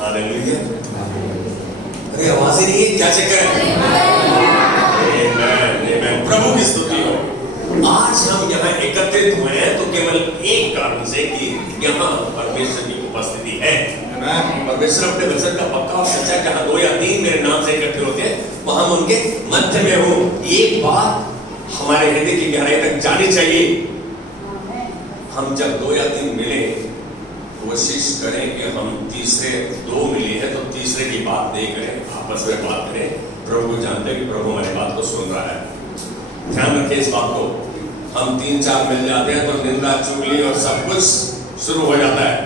Hallelujah. अरे आवाज ही नहीं है, क्या चक्कर है? आमेन। प्रभु की स्तुति हो। आज हम यहाँ एकत्रित हुए हैं तो केवल एक कारण से कि यहाँ परमेश्वर की उपस्थिति है। परमेश्वर अपने वचन का पक्का और सच्चा, जहाँ 2 या 3 मेरे नाम से इकट्ठे होते हैं वहां हम उनके मध्य में हूँ। ये बात हमारे हृदय की गहराई तक जानी चाहिए। हम जब 2 या 3 मिले, कोशिश करें कि हम तीसरे 2 मिले हैं तो तीसरे की बात नहीं करें, आपस में बात करें। प्रभु को जानते हैं कि प्रभु हमारी बात को सुन रहा है। ध्यान रखें इस बात को। हम 3-4 मिल जाते हैं तो निंदा, चुगली और सब कुछ शुरू हो जाता है।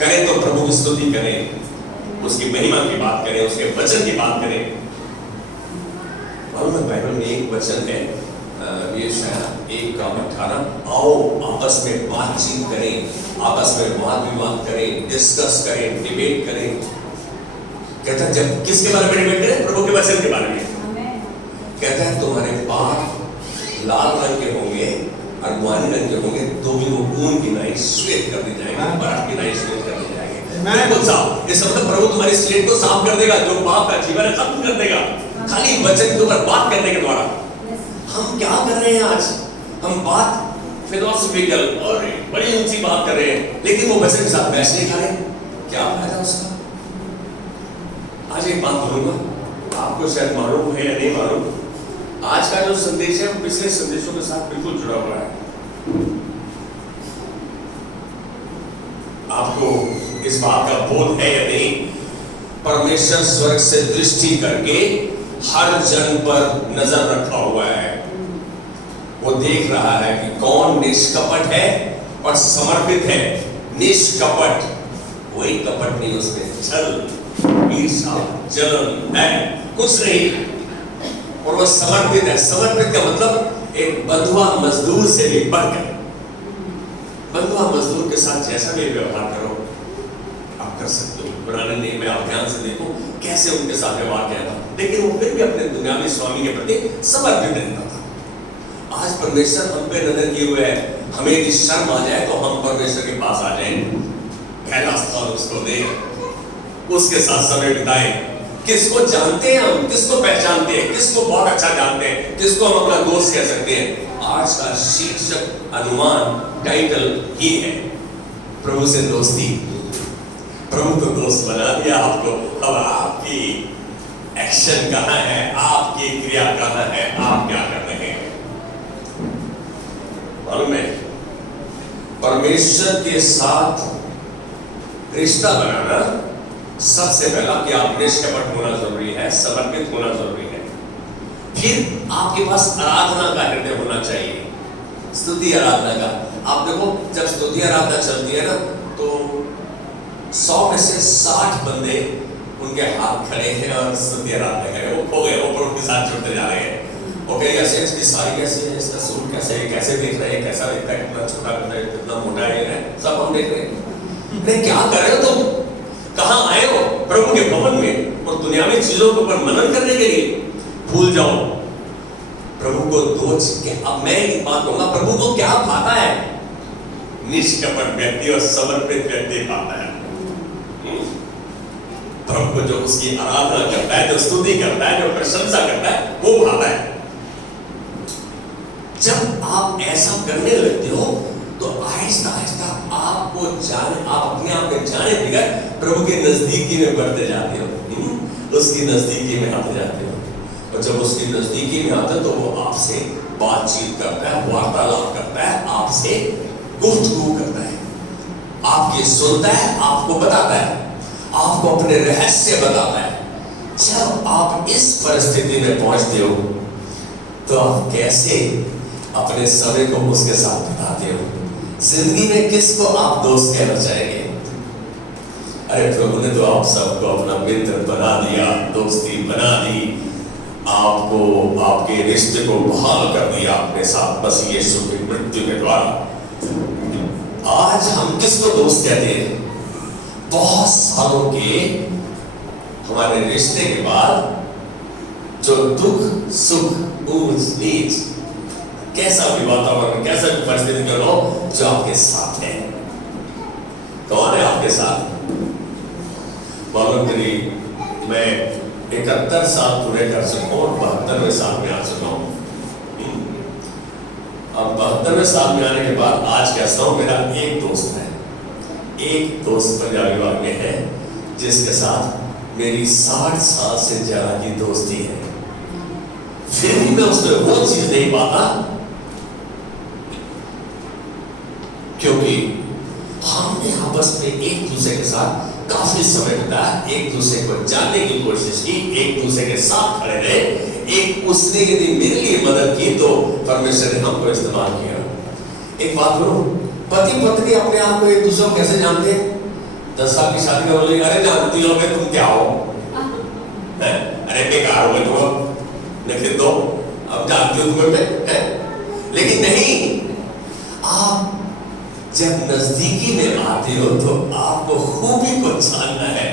करें तो प्रभु की स्तुति करें, उसकी महिमा की बात करें, उसके वचन की बात करें। बाइबल में एक वचन है, ये शायद 1:18, आओ आपस में बातचीत करें, आपस में वाद विवाद करें, डिस्कस करें, डिबेट करें। कहता है जब किसके बारे में डिबेट करें? प्रभु के वचन के बारे में। कहता है तुम्हारे पाप लाल रंग के होंगे, अरगवानी रंग के होंगे, तो भी वो ऊन की नाई श्वेत कर दी जाएगी, बर्फ की नाई श्वेत कर दी जाएगी। बिल्कुल साफ। इस मतलब प्रभु तुम्हारी स्लेट को साफ कर देगा, जो पाप का जीवन है खत्म कर देगा, खाली वचन के ऊपर बात करने के द्वारा। हम क्या कर रहे हैं आज? हम बात फिलोसफिकल और बड़ी ऊंची बात कर रहे हैं, लेकिन वो वचन के साथ मैच नहीं खा रहे। क्या फायदा उसका? आज एक बात बोलूंगा, आपको शायद मालूम है या नहीं मालूम, आज का जो संदेश है वो पिछले संदेशों के साथ बिल्कुल जुड़ा हुआ है। आपको इस बात का बोध है या नहीं? परमेश्वर स्वर्ग से दृष्टि करके हर जन पर नजर रखा हुआ है। वो देख रहा है कि कौन निष्कपट है और समर्पित है। निष्कपट, कोई कपट नहीं उसमें, छल, ईर्ष्या, जलन है कुछ नहीं। और वो समर्पित है। समर्पित का मतलब एक बंधुआ मजदूर से भी बढ़कर। बंधुआ मजदूर के साथ जैसा भी व्यवहार करो आप कर सकते हो। पुराने नियम में आप ध्यान से देखो कैसे उनके साथ व्यवहार किया था, लेकिन वो फिर भी अपने दुनियावी स्वामी के प्रति समर्पित रहता था। आज परमेश्वर हम पे नजर किए हुए है। हमें यदि शर्म आ जाए तो हम परमेश्वर के पास आ जाए, पहला स्थान उसको दे, उसके साथ समय बिताए। किसको जानते हैं हम, किसको पहचानते हैं, किसको बहुत अच्छा जानते हैं, किसको हम अपना दोस्त कह सकते हैं? आज का शीर्षक, अनुमान, टाइटल ये है, प्रभु से दोस्ती। प्रभु को दोस्त बना दिया आपको। अब आपकी एक्शन कहां है, आपकी क्रिया कहां है, आप क्या कर रहे हैं? मालूम है, परमेश्वर के साथ रिश्ता बनाना सबसे पहला कि आप निष्कपट होना जरूरी है, समर्पित होना जरूरी है। फिर आपके पास आराधना का हृदय होना चाहिए, स्तुति आराधना का। आप देखो जब स्तुति आराधना चलती है ना तो 100 में से 60 बंदे उनके हाथ खड़े हैं और स्तुति आराधना कर रहे हैं। वो खो गए, वो प्रभु के साथ जुड़ते जा रहे हैं। ओके, ऐसे इसकी साड़ी कैसी है, इसका सूट कैसे है, कैसे देख रहे हैं, कैसा दिखता है, कितना छोटा करता है, कितना मोटा है, सब हम देख रहे हैं। नहीं, क्या कर रहे हो तुम? कहां आए हो? प्रभु के भवन में और दुनियावी चीजों के ऊपर मनन करने के लिए? भूल जाओ। प्रभु को अब मैं एक बात कहूंगा, प्रभु को क्या पाता है? निष्कपट व्यक्ति और समर्पित व्यक्ति पाता है। प्रभु को जो उसकी आराधना करता है, जो स्तुति करता है, जो प्रशंसा करता है, वो पाता है। जब आप ऐसा करने लगते हो तो आहिस्ता आहिस्ता आपको जाने, आप अपने आप में जाने बगैर प्रभु के नजदीकी में बढ़ते जाते हो, उसकी नजदीकी में आते जाते हो। और जब उसकी नजदीकी में आते हो तो वो आपसे बातचीत करता है, वार्तालाप करता है, आपसे गुफ्तगू करता है, आपकी सुनता है, आपको बताता है, आपको अपने रहस्य बताता है। जब आप इस परिस्थिति में पहुंचते हो तो आप कैसे अपने समय को उसके साथ बिताते हो? जिंदगी में किसको आप दोस्त कहना चाहेंगे? अरे प्रभु ने तो आप सबको अपना मित्र बना दिया, दोस्ती बना दी, आपको आपके रिश्ते को बहाल कर दिया अपने साथ बस यीशु की मृत्यु के द्वारा। आज हम किसको दोस्त कहते हैं? बहुत सालों के हमारे रिश्ते के बाद जो दुख सुख ऊंच नीच कैसा भी वातावरण, कैसा भी परिस्थिति कर लो, जो आपके साथ है। कौन है आपके साथ? मेरी मैं 71 साल पूरे कर चुका हूँ और 72वें साल में आ चुका हूँ। अब 72वें साल में आने के बाद आज कहता हूँ मेरा एक दोस्त है, एक दोस्त पंजाबी बाग में है जिसके साथ मेरी 60 साल से ज्यादा की दोस्ती है। फिर भी मैं उसमें वो चीज नहीं पाता क्योंकि हमने आपस में एक दूसरे के साथ काफी समय बिताया, एक दूसरे को जानने की कोशिश की, एक दूसरे के साथ खड़े रहे। एक उसने यदि मेरे लिए मदद की तो परमेश्वर ने हमको इस्तेमाल किया। एक बात करो, पति पत्नी अपने आप को एक दूसरे को कैसे जानते हैं? 10 साल की शादी का बोले अरे जानती हो मैं, तुम क्या हो, अरे बेकार हो तुम, लेकिन तो अब जानती हो तुम्हें मैं, लेकिन नहीं, आप जब नजदीकी में आते हो तो आपको खूबी को जानना है,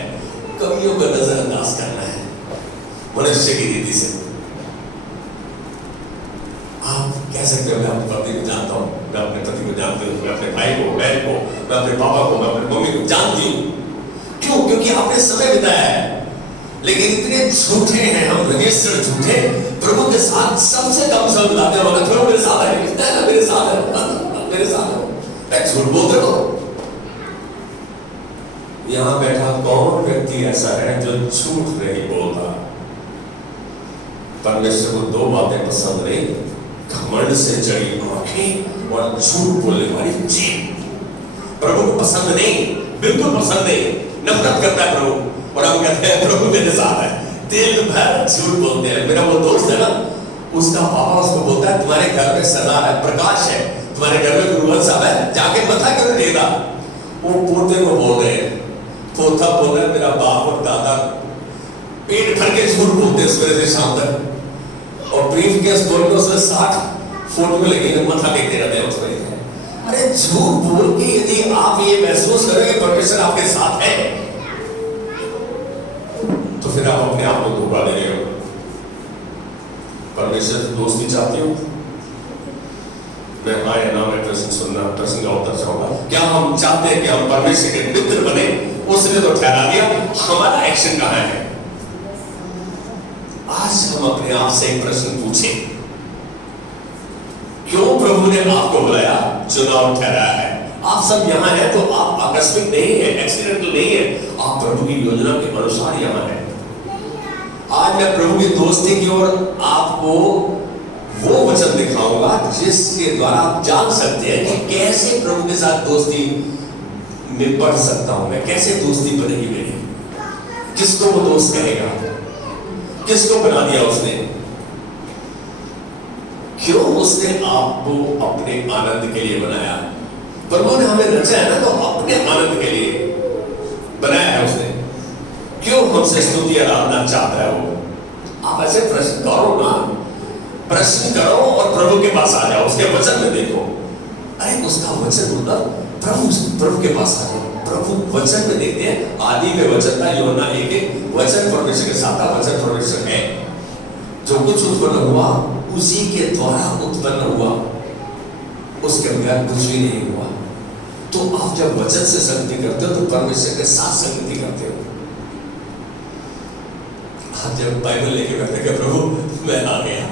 कमियों को नजरअंदाज करना है मनुष्य की रीति से। आप कह सकते हो मैं अपने पति को जानता हूं, मैं अपने पति को जानती हूं, मैं अपने भाई को, बहन को, मैं अपने पापा को, मैं अपने मम्मी को जानती हूं। क्यों? क्योंकि आपने समय बिताया है। लेकिन इतने झूठे हैं हम, रजिस्टर झूठे, प्रभु के साथ सबसे कम समय बिताते हैं। प्रभु मेरे साथ है, मेरे साथ है, मेरे साथ है, झूठ बोलते हो। यहां बैठा कौन व्यक्ति ऐसा है जो झूठ नहीं बोलता? परमेश्वर को 2 बातें पसंद नहीं, घमंड से चढ़ी आंखें और झूठ बोलने वाली जीभ। प्रभु को पसंद नहीं, बिल्कुल पसंद नहीं, नफरत करता है प्रभु। और हम कहते हैं प्रभु मेरे साथ है, दिल भर झूठ बोलते हैं। मेरा वो दोस्त है ना, उसका पापा उसको बोलता है तुम्हारे घर में सरदार है, प्रकाश है, तुम्हारे घर में गुरुवंश साहब है, जाके पता क्यों नहीं देगा? वो पोते को बोल रहे हैं, पोता बोल रहा है मेरा बाप और दादा पेट भर के झूठ बोलते सवेरे से शाम तक, और ब्रीफ केस बोल के उसमें 60 फोटो लगे मथा देखते रहते हैं उसमें। अरे झूठ बोल के यदि आप ये महसूस करेंगे परमेश्वर आपके साथ है तो फिर आप अपने आप को धोखा दे रहे हो। परमेश्वर से दोस्ती चाहते हो? मैं हाँ या ना में प्रश्न सुनना, प्रश्न का उत्तर चाहूंगा। क्या हम चाहते हैं कि हम परमेश्वर के मित्र बने? उसने तो ठहरा दिया, हमारा एक्शन कहां है? आज हम अपने आप से एक प्रश्न पूछें, क्यों प्रभु ने आपको बुलाया, चुनाव ठहराया है? आप सब यहां हैं तो आप आकस्मिक नहीं है, एक्सीडेंटल नहीं है, आप प्रभु की योजना के अनुसार यहां हैं। आज मैं प्रभु की दोस्ती की ओर आपको वो वचन दिखाऊंगा जिसके द्वारा आप जान सकते हैं कि कैसे प्रभु के साथ दोस्ती में बढ़ सकता हूं मैं, कैसे दोस्ती बनेगी मेरी, किसको वो दोस्त कहेगा, किसको बना दिया उसने, क्यों उसने आपको अपने आनंद के लिए बनाया। प्रभु ने हमें रचा है ना तो अपने आनंद के लिए बनाया है उसने। क्यों हमसे स्तुति आराधना चाहता है वो? आप ऐसे प्रश्न करो ना, प्रश्न करो और प्रभु के पास आ जाओ, उसके वचन में देखो। अरे उसका वचन मतलब प्रभु के पास आ जाओ। प्रभु वचन में देखते हैं, आदि में वचन था, यूहन्ना 1 वचन परमेश्वर के साथ था, वचन परमेश्वर है। जो कुछ उत्पन्न हुआ उसी के द्वारा उत्पन्न हुआ, उसके बगैर कुछ भी नहीं हुआ। तो आप जब वचन से संगति करते हो तो परमेश्वर के साथ संगति करते हो। आप जब बाइबल लेके बैठते हैं प्रभु मैं आ गया,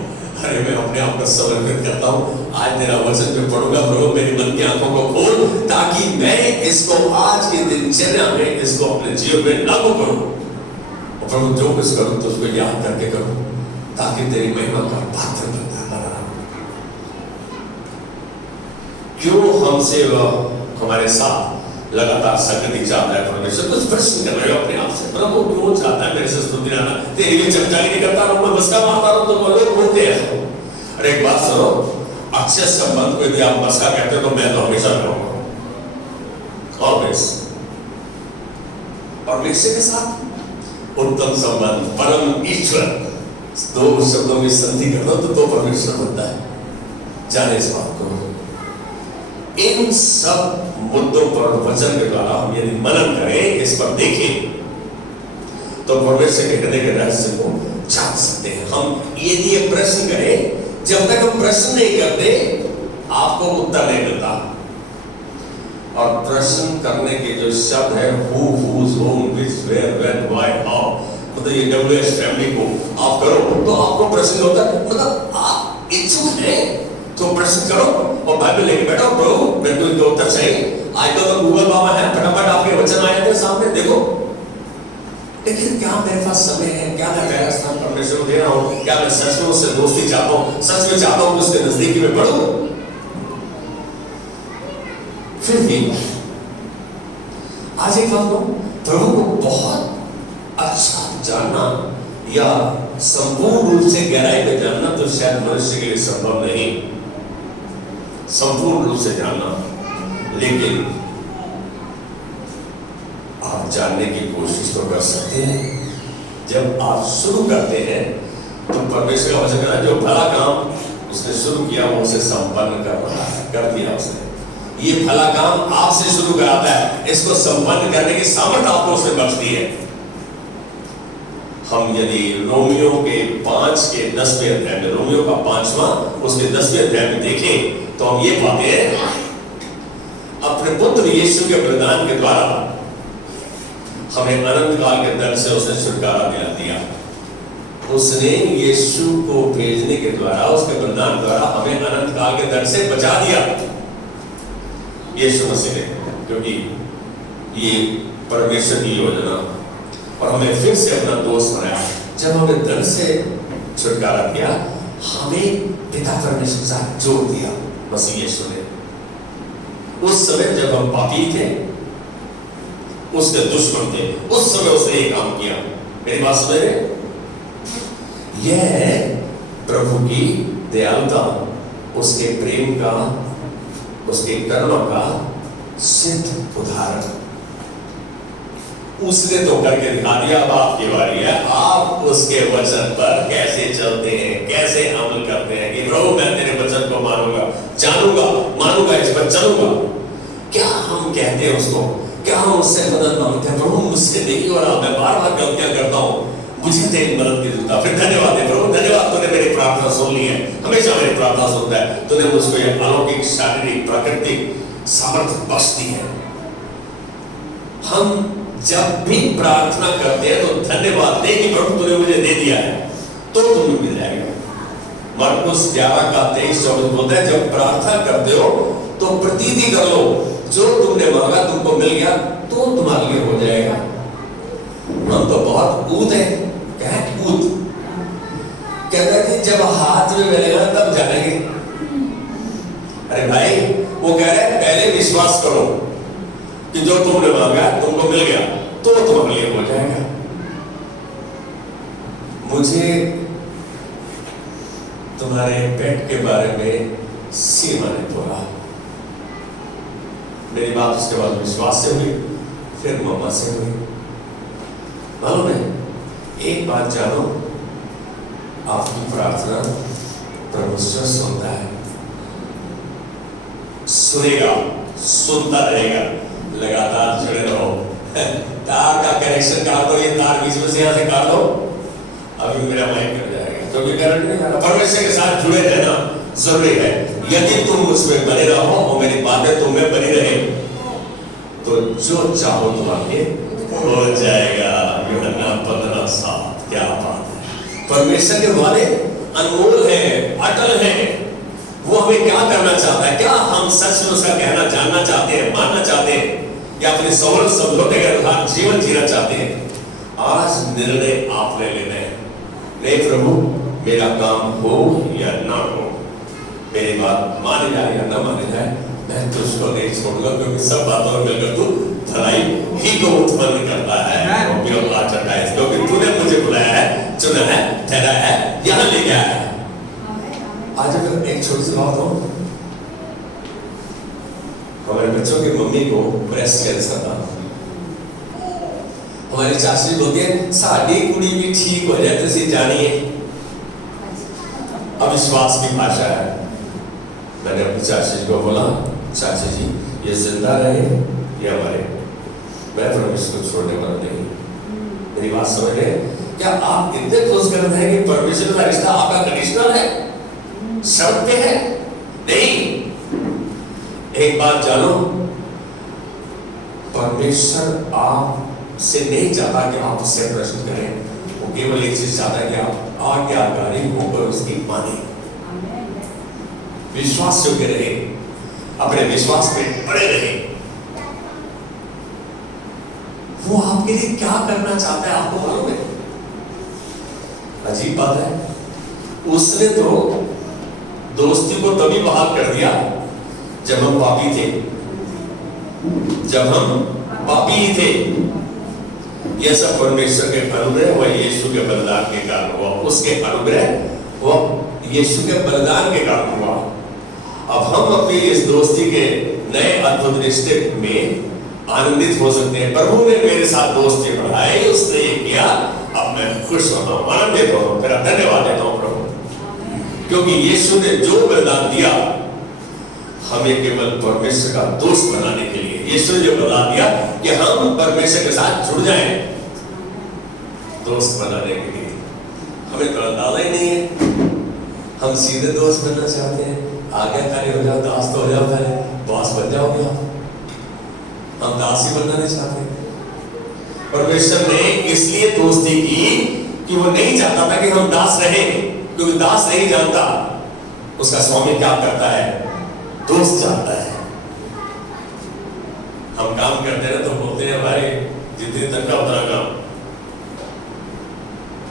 अरे मैं अपने आप को समर्पित करता हूँ, आज तेरा वचन में पढ़ूंगा प्रभु, मेरी मन की आंखों को खोल ताकि मैं इसको आज के दिनचर्या में, इसको अपने जीवन में लागू करूं। और प्रभु जो कुछ करूं तो उसको याद करके करूं ताकि तेरी महिमा का पात्र बनता रहा। क्यों हमसे हमारे साथ लगातार संगति चाहता है परमेश्वर? कुछ प्रश्न कर रहे हो अपने आप से, प्रभु क्यों चाहता है मेरे से स्तुति गाना? तेरे लिए चमचागी नहीं करता रहूं, मैं मस्का मारता रहूं तो लोग बोलते हैं। अरे एक बात सुनो, अच्छे संबंध को यदि आप मस्का कहते हो तो मैं तो हमेशा कहूंगा ऑलवेज। परमेश्वर के साथ उत्तम संबंध, परम ईश्वर, 2 शब्दों की संधि कर दो तो परमेश्वर बनता है। जाने इस बात को। इन सब मुद्दों पर वचन के द्वारा हम यदि मनन करें, इस पर देखें, तो परमेश्वर के हृदय के रहस्य को जान सकते हैं। हम यदि ये प्रश्न करें, जब तक हम प्रश्न नहीं करते आपको उत्तर नहीं मिलता। और प्रश्न करने के जो शब्द है who, whose, whom, which, where, when, why, how, मतलब ये WH फैमिली को आप करो तो आपको प्रश्न होता है, मतलब आप इच्छुक हैं तो प्रश्न करो और बाइबल लेके बैठो। प्रभु मेरे को इनका उत्तर चाहिए। आजकल तो गूगल बाबा है, फटाफट आपके वचन आ जाते हैं सामने, देखो। लेकिन क्या मेरे पास समय है? क्या मैं पहला स्थान परमेश्वर को दे रहा हूँ? क्या मैं सच में उससे दोस्ती चाहता हूँ? सच में चाहता हूँ कि उसके नजदीकी में बढ़ूं? फिर भी आज एक बात कहूं, प्रभु को बहुत अच्छा जानना या संपूर्ण रूप से गहराई में जानना तो शायद मनुष्य के लिए संभव नहीं, संपूर्ण रूप से जानना, लेकिन आप जानने की कोशिश तो कर सकते हैं। जब आप शुरू करते हैं तो परमेश्वर का वचन कहता है जो भला काम उसने शुरू किया वो उसे संपन्न कर रहा है, कर दिया उसने। ये भला काम आपसे शुरू कराता है, इसको संपन्न करने की सामर्थ्य आपको उसने बख्श दी है। हम यदि रोमियो के 5 के 10वें अध्याय में, रोमियो का 5वां उसके 10वें अध्याय में देखें तो हम ये पाते हैं अपने पुत्र यीशु के बलिदान के द्वारा हमें अनंत काल के दंड से उसने छुटकारा दिला दिया। उसने यीशु को भेजने के द्वारा, उसके बलिदान द्वारा हमें अनंत काल के दंड से बचा दिया यीशु मसीह ने, क्योंकि ये परमेश्वर की योजना, और हमें फिर से अपना दोस्त बनाया। जब हमें दंड से छुटकारा दिया, हमें पिता परमेश्वर के साथ जोड़ दिया मसीह यीशु ने। उस समय जब हम पापी थे, उसके दुश्मन थे, उस समय उसने ये काम किया। मेरी बात समझ रहे? यह प्रभु की दयालुता, उसके प्रेम का, उसके कर्म का सिद्ध उदाहरण उसने तो करके दिखा दिया। अब आपकी बारी है, आप उसके वचन पर कैसे चलते हैं, कैसे अमल करते हैं कि प्रभु मैं तेरे वचन को मानूंगा, जानूंगा, मानूंगा, इस पर चलूंगा। क्या हम कहते हैं उसको? क्या हम उससे मदद मांगते हैं? प्रभु मुझसे नहीं हो रहा, मैं बार बार गलतियां करता हूँ, मुझे तेरी मदद की जरूरत है। फिर धन्यवाद है प्रभु, धन्यवाद तूने मेरी प्रार्थना सुन ली है, हमेशा मेरी प्रार्थना सुनता है, तूने मुझको ये अलौकिक शारीरिक प्राकृतिक सामर्थ्य बख्श दी है। हम जब भी प्रार्थना करते हैं तो धन्यवाद दे कि प्रभु तूने मुझे दे दिया है, तो तुम्हें मिल जाएगा। मरकुस 11 का 23-24 बोलता है जब प्रार्थना करते हो तो प्रतीति कर लो, जो तुमने मांगा तुमको मिल गया तो तुम्हारे लिए हो जाएगा। हम तो बहुत ऊत है, क्या है ऊत? कहता है कि जब हाथ में मिलेगा तब जानेंगे। अरे भाई, वो कह रहे पहले विश्वास करो कि जो तुमने मांगा तुमको मिल गया तो तुम्हारे लिए हो जाएगा। मुझे तुम्हारे पेट के बारे में सीमा ने बोला। मेरी बात उसके बाद विश्वास से हुई, फिर मम्मा से हुई। मालूम है, एक बात जानो, आपकी प्रार्थना परमेश्वर सुनता है, सुनेगा, सुनता रहेगा। लगातार जुड़े रहो। तार का कनेक्शन काट दो, ये तार बीच में से यहां से काट दो, अभी मेरा माइक कर जाएगा, क्योंकि करंट नहीं आ रहा। परमेश्वर के साथ जुड़े रहना जरूरी है। यदि तुम उसमें बने रहो और मेरी बातें तुम में बनी रहे तो जो चाहो तुम्हारे हो जाएगा। यूहन्ना 15:7। क्या बात है! परमेश्वर के वादे अनमोल है, अटल है। वो हमें क्या करना चाहता है? क्या हम सच में उसका कहना जानना चाहते हैं, मानना चाहते हैं, या अपने सवल समझौते के अनुसार जीवन जीना चाहते हैं? आज निर्णय आपने लेना है। नहीं प्रभु, मेरा काम हो या ना हो, मेरी बात माने जाए या ना माने जाए, मैं तुझको नहीं छोड़ूंगा, क्योंकि सब बातों में मिलकर तू भलाई ही को उत्पन्न करता है, क्योंकि तूने मुझे बुलाया है, चुना है, ठहराया है, यहाँ ले गया है। आज अगर एक छोटी सी बात हो, हमारे बच्चों की मम्मी को ब्रेस्ट कैंसर था। हमारी चाची बोलती है साड़ी कुड़ी भी ठीक हो जाए, तो जानिए अविश्वास की भाषा है। मैंने अपनी चाची को बोला, चाची जी ये जिंदा रहे या मरे, मैं परमेश्वर को छोड़ने वाला नहीं। मेरी बात समझ रहे? क्या आप इतने खुश कर रहे हैं कि परमेश्वर का रिश्ता आपका कंडीशनल है, शर्त पे है? नहीं। एक बात जानो, परमेश्वर आपसे नहीं चाहता कि आप उससे प्रश्न करें, वो केवल एक चीज चाहता है कि आप आज्ञाकारी होकर उसकी माने, विश्वास योग्य रहे, अपने विश्वास में बड़े रहे। वो आपके लिए क्या करना चाहता है आपको मालूम है? अजीब बात है, उसने तो दोस्ती को तभी बहाल कर दिया जब हम पापी थे, जब हम पापी ही थे। यह सब परमेश्वर के अनुग्रह व यीशु के बलिदान के कारण हुआ, उसके अनुग्रह व यीशु के बलिदान के कारण हुआ। अब हम अपनी इस दोस्ती के नए अद्भुत रिश्ते में आनंदित हो सकते हैं। प्रभु ने मेरे साथ दोस्ती बढ़ाई, उसने ये किया, अब मैं खुश होता हूँ, आनंदित होता हूँ, तेरा धन्यवाद देता हूँ प्रभु, क्योंकि यीशु ने जो बलिदान दिया हमें केवल परमेश्वर का दोस्त बनाने के लिए, यीशु ने जो बलिदान दिया कि हम परमेश्वर के साथ जुड़ जाएं, दोस्त बनाने के लिए। हमें तो अंदाजा ही नहीं है, हम सीधे दोस्त बनना चाहते हैं, आज्ञाकारी हो जाओ, दास तो हो जाओ, पहले बॉस बन जाओगे आप, हम दास ही बनना नहीं चाहते। परमेश्वर ने इसलिए दोस्ती की कि वो नहीं चाहता था कि हम दास रहें, क्योंकि दास नहीं जानता उसका स्वामी क्या करता है, दोस्त जानता है। हम काम करते हैं तो बोलते हैं भाई जितनी तनख्वाह उतना काम,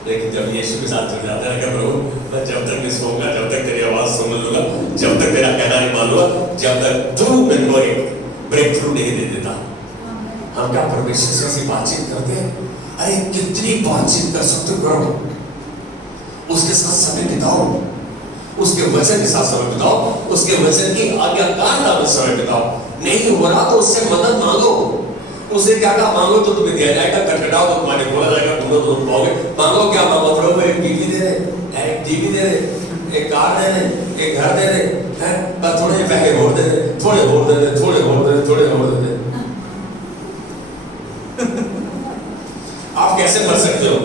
लेकिन जब यीशु के साथ जुड़ जाते हैं कि प्रभु मैं जब तक नहीं सोऊंगा, जब तक तेरी आवाज सुन लूंगा, जब तक तेरा कहना नहीं मान लूंगा, जब तक तू मेरे को एक ब्रेक थ्रू नहीं दे देता। हम क्या परमेश्वर से ऐसी बातचीत करते हैं? अरे कितनी बातचीत कर सकते हो, करो, उसके साथ समय बिताओ, उसके वचन के साथ समय बिताओ, उसके वचन की आज्ञाकारिता में समय बिताओ। नहीं हो रहा तो उससे मदद मांगो, उसे क्या क्या मांगो तो तुम्हें दिया जाएगा, कटकटाओ तो तुम्हारे बोला जाएगा, तुम तो पाओगे। मांगो क्या मांगो? प्रभु एक टीवी दे दे, एक टीवी दे दे, एक कार दे दे, एक घर दे दे, हैं? बस थोड़े पैसे और दे दे, थोड़े और दे दे, थोड़े और दे दे, थोड़े और दे दे। आप कैसे मर सकते हो?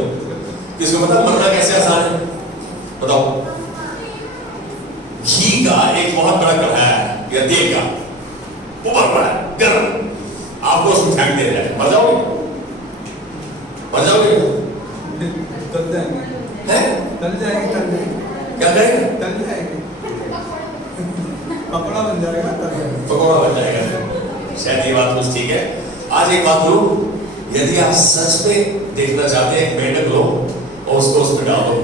किसको पता मरना कैसे आसान है? बताओ। घी का एक बहुत बड़ा कढ़ाई है या तेल का, ऊपर बड़ा गर्म, आपको उसमें फेंक दे जाए, मर जाओगे? मर जाओगे? तल जाएंगे, तल जाएंगे, तल जाएंगे। क्या करेंगे? तल जाएंगे, पकौड़ा बन जाएगा, पकौड़ा बन जाएगा। शायद ये बात कुछ ठीक है। आज एक बात करूं, यदि आप सच में देखना चाहते हैं, मेंढक लो और उसको उसमें डाल दो,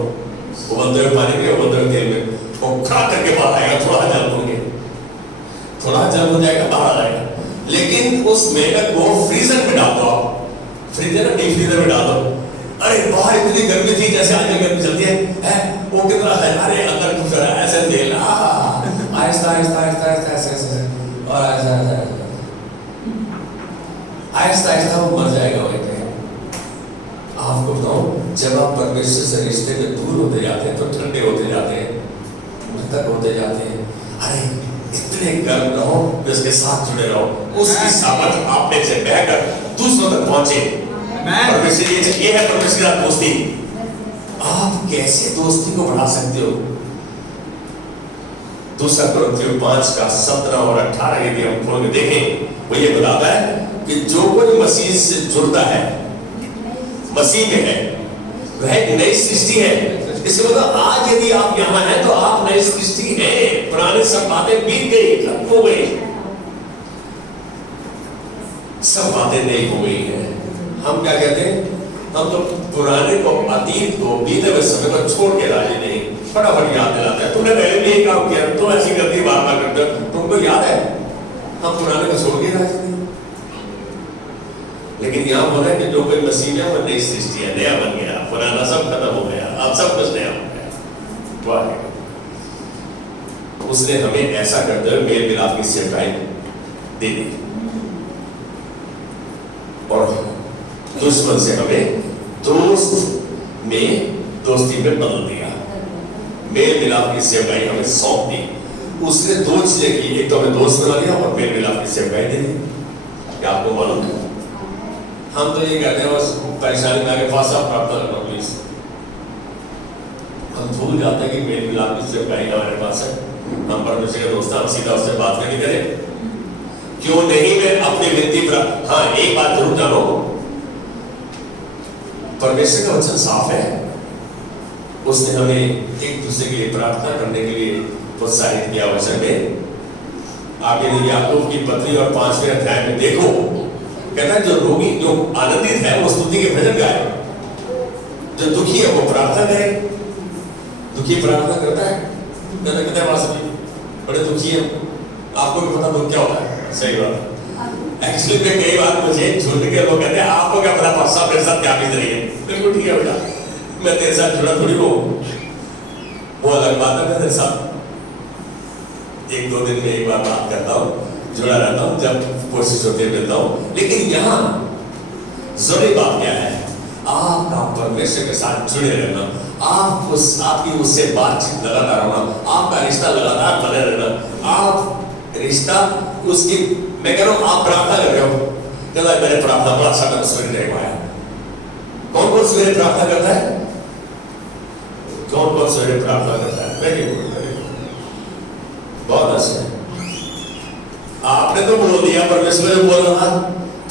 उबलते हुए पानी में, उबलते हुए तेल में, वो खड़ा करके बाहर आएगा, थोड़ा जल होंगे, थोड़ा जल हो जाएगा, बाहर आ जाएगा। लेकिन उस मेंढक को फ्रीजर में डाल दो, आप फ्रीजर ना डीप फ्रीजर में डाल दो। अरे बाहर इतनी गर्मी थी, जैसे आज गर्मी चलती है, वो कितना है, अरे अंदर कुछ रहा है, ऐसे तेल आहिस्ता आहिस्ता आहिस्ता आहिस्ता ऐसे और ऐसा आहिस्ता आहिस्ता वो मर जाएगा। वही आपको बताऊं, जब आप परमेश्वर से रिश्ते में दूर होते जाते हैं तो ठंडे होते जाते हैं, मृतक होते जाते हैं। अरे इतने गर्म रहो कि उसके साथ जुड़े रहो, उसकी सामर्थ आप में से बहकर दूसरों तक पहुंचे। परमेश्वर ये है परमेश्वर का दोस्ती। आप कैसे दोस्ती को बढ़ा सकते हो? दूसरा कुरिन्थियों 5:17 और 18 यदि हम खोल के देखें, वो ये बताता है कि जो कोई मसीह से जुड़ता है, मसीह में है, वह एक नई सृष्टि है। इसके मतलब आज यदि आप यहाँ हैं तो आप नई सृष्टि हैं। पुरानी सब बातें बीत गई, खत्म हो गई, सब बातें नई हो गई हैं। हम क्या कहते हैं? हम तो पुराने को, अतीत को, बीते हुए समय को छोड़ के राजी नहीं, फटाफट याद दिलाते हैं। तुमने पहले भी एक काम किया, तुम ऐसी गलती बार बार करते हो, तुमको याद है? हम पुराने को छोड़ के राजी नहीं। लेकिन यहाँ बोला है कि जो कोई मसीह है वो नई सृष्टि है, नया बन गया, पुराना सब खत्म हो गया, अब सब कुछ नया हो गया। वाह! उसने हमें ऐसा करते हुए मेल मिलाप की सेवकाई दे दी और दुश्मन से हमें दोस्त में दोस्ती में बदल दिया। मेल मिलाप की सेवकाई हमें सौंप दी। उसने दो चीजें की, एक तो हमें दोस्त बना दिया और मेल मिलाप की सेवकाई दे दी। क्या आपको मालूम है? हम तो ये कहते हैं बस परेशानी में आगे फांसा प्राप्त करना प्लीज। हम भूल जाते हैं कि मेल मिलाप की सेवकाई हमारे पास है। हम परमेश्वर के दोस्त, हम सीधा उससे बात नहीं करें, क्यों नहीं मैं अपनी विनती पर। हाँ, एक बात जरूर जानो, परमेश्वर का वचन साफ है। उसने हमें एक दूसरे के लिए प्रार्थना करने के लिए प्रोत्साहित किया वचन में। आप यदि याकूब की पत्री और 5वें अध्याय में देखो, कहता है जो रोगी, जो आनंदित है वो स्तुति के भजन गाए, जो दुखी है वो प्रार्थना करे। दुखी प्रार्थना करता है, कहता है वास्तव बड़े दुखी है, आपको भी पता दुख क्या होता है। सही बात। एक्चुअली में कई बार मुझे झूठ के लोग कहते हैं आपको क्या पता पास्टर मेरे साथ क्या बीत रही है। बिल्कुल ठीक है बेटा, मैं तेरे साथ जुड़ा थोड़ी हूँ, वो अलग बात है। मैं तेरे साथ 1-2 दिन में एक बार बात करता हूँ, जुड़ा रहता हूँ, जब कोशिश होती है मिलता हूँ। लेकिन यहाँ जरूरी बात क्या है, आपका परमेश्वर के साथ जुड़े रहना, आपकी उससे बातचीत लगातार होना, आपका रिश्ता लगातार बने रहना। आप रिश्ता उसकी, मैं कह रहा हूँ आप प्रार्थना कर रहे हो, कहता है मैंने प्रार्थना बड़ा सा कर सवेरे नहीं पाया। कौन कौन सवेरे प्रार्थना करता है? कौन कौन सवेरे प्रार्थना करता है? वेरी गुड, बहुत अच्छा। आपने तो बोल दिया, परमेश्वर ने बोल रहा,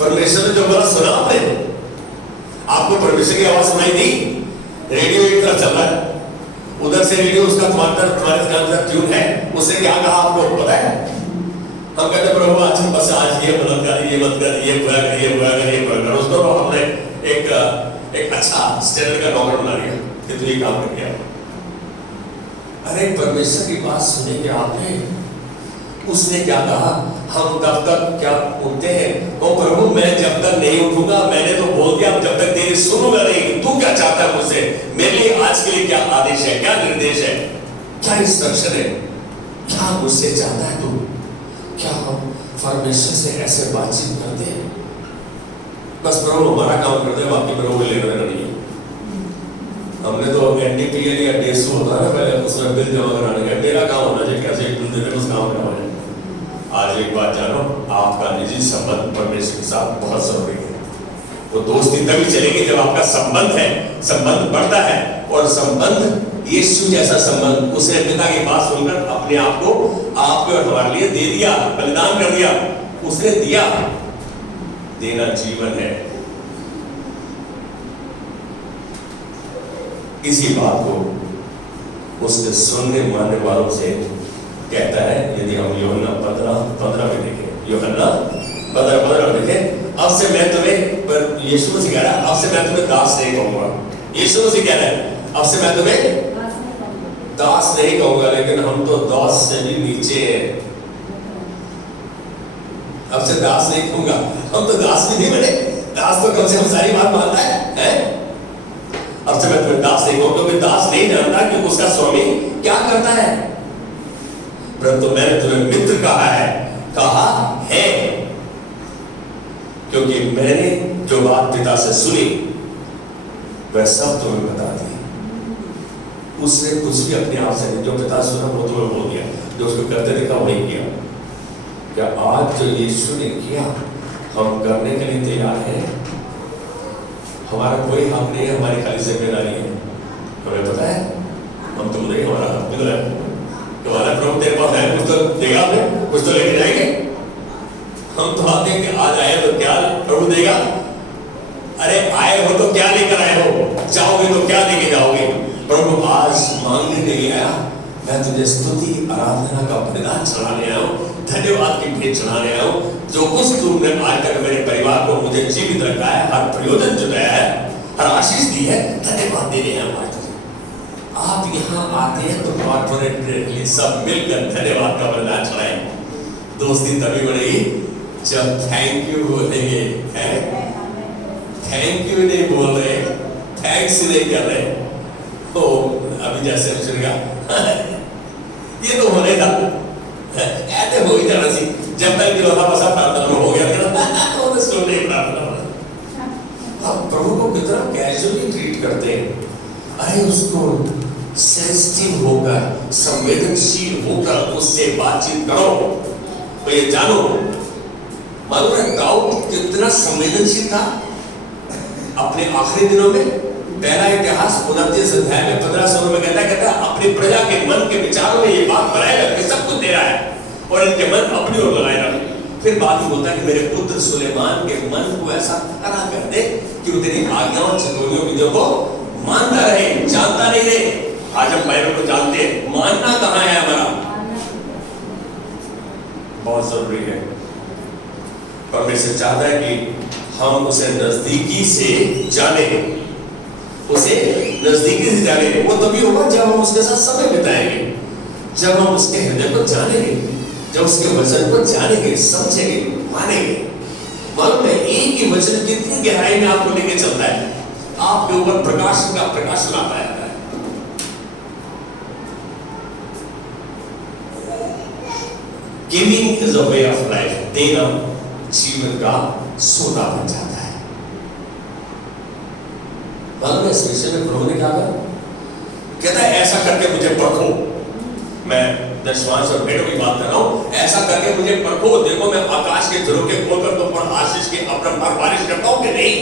परमेश्वर ने जो बोला सुना आपने। आपको परमेश्वर की आवाज सुनाई दी? रेडियो एक तरफ चल रहा है, उधर से रेडियो उसका तुम्हारे ट्यून है, उसने क्या कहा आपको पता है? हम कहते प्रभु आज बस आज ये मदद कर, ये मत कर, ये बुरा कर, ये बुरा कर, ये बुरा कर। उसको हमने एक अच्छा स्टैंडर्ड का नौकर बना लिया कि तू ये काम कर गया। अरे परमेश्वर की बात सुनेंगे आपने, उसने क्या कहा? हम तब तक क्या उठते हैं, ओ प्रभु मैं जब तक नहीं उठूंगा, मैंने तो बोल दिया, जब तक तेरी सुनूंगा नहीं। तू क्या चाहता है मुझसे? मेरे लिए आज के लिए क्या आदेश है, क्या निर्देश है, क्या इंस्ट्रक्शन है, क्या मुझसे चाहता है तू? क्या हम परमेश्वर से ऐसे बातचीत करते हैं? बस प्रभु हमारा काम करते हैं, बाकी प्रभु लेना देना नहीं है। हमने तो NDPL या DSO होता है पहले, उसमें बिल जमा कराने का मेरा काम होना चाहिए, कैसे एक बिल देने उस काम का हो जाए। आज एक बात जानो, आपका निजी संबंध परमेश्वर के साथ बहुत जरूरी है। वो दोस्ती तभी चलेगी जब आपका संबंध है, संबंध बढ़ता है। और संबंध यीशु जैसा संबंध, उसने पिता की बात सुनकर अपने आप को आपके और हमारे लिए दे दिया, बलिदान कर दिया। उसने दिया, देना जीवन है। इसी बात को उसके सुनने मानने वालों से कहता है। यदि हम यूहन्ना 15 में देखें, यूहन्ना 15 में देखें, अब से मैं तुम्हें, पर यीशु मसीह कह रहा है, अब से मैं तुम्हें दास नहीं कहूंगा। यीशु मसीह कह रहा है, अब से मैं तुम्हें दास नहीं कहूंगा। लेकिन हम तो दास से भी नीचे हैं। अब से दास नहीं कहूंगा, हम तो दास भी नहीं बने। दास तो कम से कम सारी बात मानता है? अब से मैं तुम्हें दास नहीं कहूंगा, क्योंकि दास नहीं जानता कि उसका स्वामी क्या करता है। परंतु मैंने तुम्हें मित्र कहा है, क्योंकि मैंने जो बात पिता से सुनी वह सब तुम्हें बता दी। उसने कुछ भी अपने आप से नहीं, जो पिता सुना वो तुम्हें बोल दिया, जो उसको करते देखा वही किया। क्या आज जो यीशु ने किया हम करने के लिए तैयार हैं? हमारा कोई हक नहीं है, हमारी खाली जिम्मेदारी है। हमें पता है हम तो नहीं, हमारा हक मिल रहा है। तुम्हारा प्रभु तेरे पास है, कुछ तो देगा, हमें कुछ तो लेके जाएंगे। हम तो आते हैं कि आज आए तो क्या प्रभु देगा? अरे आए हो तो क्या लेकर आए हो, जाओगे तो क्या लेके जाओगे? प्रभु आज मांगने नहीं आया, मैं तुझे स्तुति आराधना का बलिदान चढ़ाने आया हूँ, धन्यवाद की भेंट चढ़ाने आया हूँ। जो कुछ तुमने आज तक मेरे परिवार को मुझे जीवित रखा है, हर प्रयोजन जुटाया है, हर आशीष दी है, धन्यवाद देने आया हूँ। आप यहाँ आते हैं तो कॉर्पोरेट सब मिलकर धन्यवाद का बलिदान चढ़ाएं। दोस्ती तभी बढ़ेगी जब थैंक यू बोलेंगे। थैंक यू नहीं बोल रहे, थैंक्स नहीं कर रहे। तो अभी जैसे सुनेगा ये तो होने था, ऐसे हो ही जाना सी। जब तक दिलों बसा प्रार्थना हो गया तो उसको नहीं प्रार्थना। आप प्रभु को कितना कैजुअली ट्रीट करते हैं। अरे उसको सेंसिटिव होकर, संवेदनशील होकर उससे बातचीत करो। तो ये जानो, मालूम है दाऊद कितना संवेदनशील था अपने आखिरी दिनों में। पहला इतिहास 29 अध्याय में 15 में कहता अपनी प्रजा के मन के विचारों में ये बात बनाए रख के सब कुछ दे रहा है और इनके मन अपनी ओर लगाए रख। फिर बाद में होता है कि मेरे पुत्र सुलेमान के मन को ऐसा खड़ा कर दे कि वो तेरी आज्ञाओं चतुर्यों विधियों को मानता रहे, जानता नहीं रहे। आज हम बाइबल को जानते हैं, मानना कहाँ है हमारा, बहुत जरूरी है। परमेश्वर चाहता है कि हम उसे नजदीकी से जाने, उसे नजदीकी से जाने। वो तभी होगा जब हम उसके साथ समय बिताएंगे, जब हम उसके हृदय को जानेंगे, जब उसके वचन को जानेंगे, समझेंगे, मानेंगे। मालूम है, एक ही वचन कितनी गहराई में आपको लेके चलता है, आपके ऊपर प्रकाश का प्रकाश लाता है। Giving is a way of life, देना जीवन का सोना बन जाता है। मालूम है, इस विषय में प्रभु ने कहा, कहता है ऐसा करके मुझे परखो। मैं दशवांश और भेड़ों की बात कर रहा हूं। ऐसा करके मुझे परखो, देखो मैं आकाश के झरोखे खोलकर तुम पर आशीष की अपरंपार बारिश करता हूं कि नहीं।